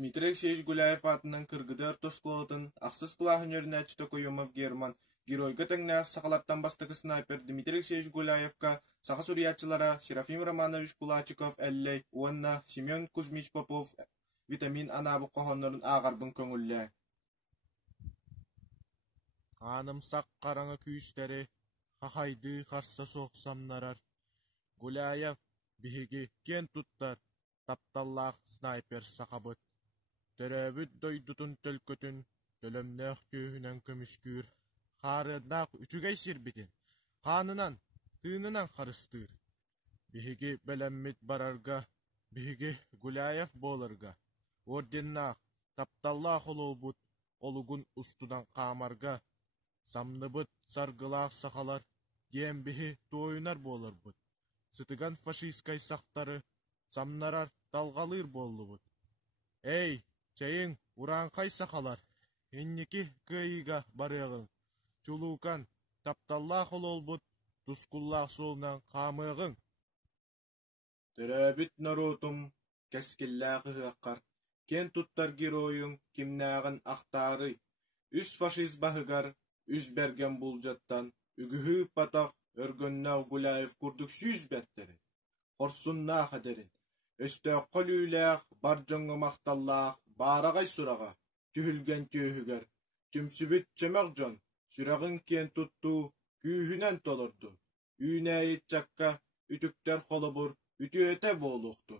Дмитрий Алексеевич Гуляев атынан кыргыды ортосклотын ақсыз кылаһын өрнә Чутокоюмов Герман геройга тәңнә сақалаттан бастығы снайпер Дмитрий Алексеевич Гуляевка саха сурьячылара Серафим Романович Кулачиков әлләй уанна Семен Кузьмич Попов витамин анабы қоһоннарын ағарбын көңіллә. Ханым сақ қараңы күйістері хахайды қарса соқсамнарар. Гуляев биһиги кен туттар тапталлақ снайпер сақабыт. Төрөбүт дойдутун төлкөтүн төлөмнөөх күйүнөн көмүскүр. Харыднақ үчүгей сирбитин. Ханынан, тыынынан харыстыр. Биһиги белеммит барарга, биһиги Гуляев боларга. Орденнақ тапталлақ олубут, олугун устудан қамарга. Самныбыт саргылақ сақалар, дем биһи тойунар боларбыт. Сытыган фашистскай сақтары самнарар талғалыр болубут. Эй, чайың уранқай сақалар, энники кыйыга барығың. Чулукан тапталлақ олбут, тускуллақ солынан қамығың. Төрөбүт наротум кәскелләғы ғаққар. Кен туттар геройың кимнағын ақтары. Үс фашист бағығар, үс берген бұлжаттан. Үгіхі патақ өргөннәу Гуляев күрдік сүйіз бәттері. Хорсунна қадерін. Өсті қолүйләқ, бар жоңы мақталлақ, барағай сұраға. Түхілген түйігер. Түмсібіт чемақ жон. Сүрағын кен тұтту, күйінен толырды. Үйіне етчаққа, үтіктер қолы бұр, үті өте болуқты.